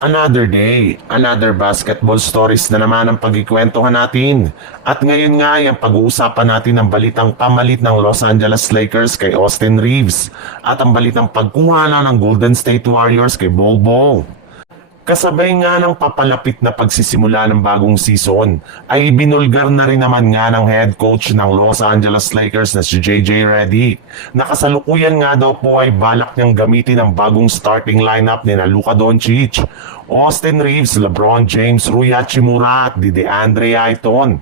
Another day, another basketball stories na naman ang pagkikwentuhan natin. At ngayon nga, yung pag-uusapan natin ang balitang pamalit ng Los Angeles Lakers kay Austin Reeves at ang balitang pagkuha na ng Golden State Warriors kay Bol Bol. Kasabay nga ng papalapit na pagsisimula ng bagong season, ay ibinulgar na rin naman nga ng head coach ng Los Angeles Lakers na si JJ Redick. Nakasalukuyan nga daw po ay balak niyang gamitin ang bagong starting lineup ni Luka Doncic, Austin Reeves, LeBron James, Rui Hachimura at DeAndre Ayton.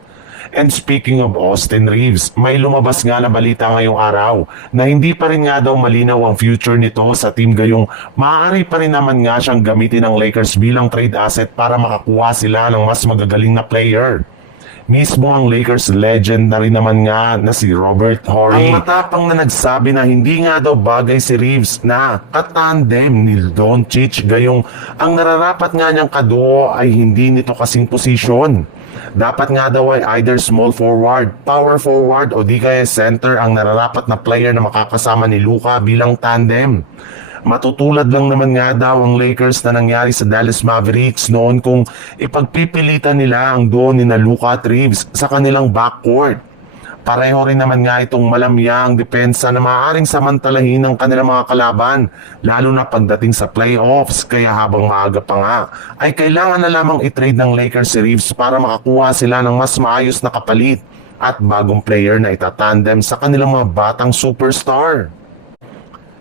And speaking of Austin Reeves, may lumabas nga na balita ngayong araw na hindi pa rin nga daw malinaw ang future nito sa team, gayong maaari pa rin naman nga siyang gamitin ng Lakers bilang trade asset para makakuha sila ng mas magagaling na player. Mismo ang Lakers legend na rin naman nga na si Robert Horry ang matapang na nagsabi na hindi nga daw bagay si Reeves na katandem ni Doncic, gayong ang nararapat nga niyang kaduo ay hindi nito kasing posisyon. Dapat nga daw ay either small forward, power forward o di kaya center ang nararapat na player na makakasama ni Luka bilang tandem. Matutulad lang naman nga daw ang Lakers na nangyari sa Dallas Mavericks noon kung ipagpipilitan nila ang duo ni Luka at Reeves sa kanilang backcourt. Pareho rin naman nga itong malamyang depensa na maaaring samantalahin ng kanilang mga kalaban, lalo na pagdating sa playoffs. Kaya habang maaga pa nga, ay kailangan na lamang i-trade ng Lakers si Reeves para makakuha sila ng mas maayos na kapalit at bagong player na itatandem sa kanilang mga batang superstar.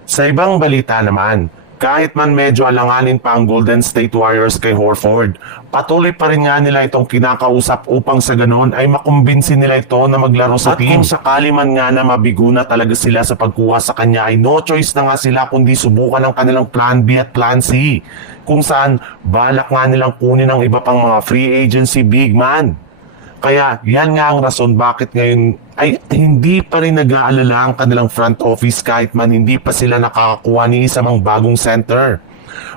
Sa ibang balita naman, kahit man medyo alanganin pa ang Golden State Warriors kay Horford, patuloy pa rin nga nila itong kinakausap upang sa ganon ay makumbinsin nila ito na maglaro sa team. At kung sakali man nga na mabigo na talaga sila sa pagkuha sa kanya, ay no choice na nga sila kundi subukan ang kanilang plan B at plan C, kung saan balak nga nilang kunin ang iba pang mga free agency big man. Kaya yan nga ang rason bakit ngayon ay hindi pa rin nag-aalala ang kanilang front office kahit man hindi pa sila nakakakuha ni isa mang bagong center.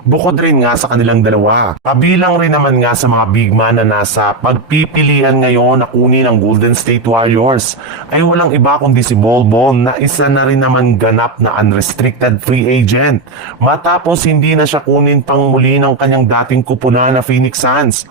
Bukod rin nga sa kanilang dalawa, kabilang rin naman nga sa mga big man na nasa pagpipilian ngayon na kunin ng Golden State Warriors ay walang iba kundi si Bol Bol na isa na rin naman ganap na unrestricted free agent matapos hindi na siya kunin pang muli ng kanyang dating kupunan na Phoenix Suns.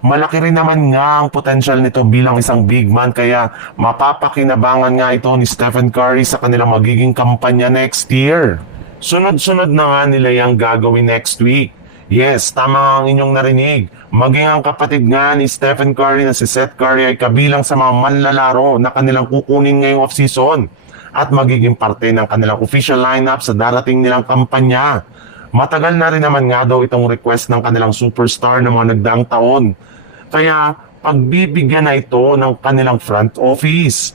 Malaki rin naman nga ang potensyal nito bilang isang big man, kaya mapapakinabangan nga ito ni Stephen Curry sa kanilang magiging kampanya next year. Sunod-sunod na nga nila yung gagawin next week. Yes, tama ang inyong narinig. Maging ang kapatid nga ni Stephen Curry na si Seth Curry ay kabilang sa mga manlalaro na kanilang kukunin ngayong off-season at magiging parte ng kanilang official lineup sa darating nilang kampanya. Matagal na rin naman nga daw itong request ng kanilang superstar ng mga nagdaang taon. Kaya pagbibigyan na ito ng kanilang front office.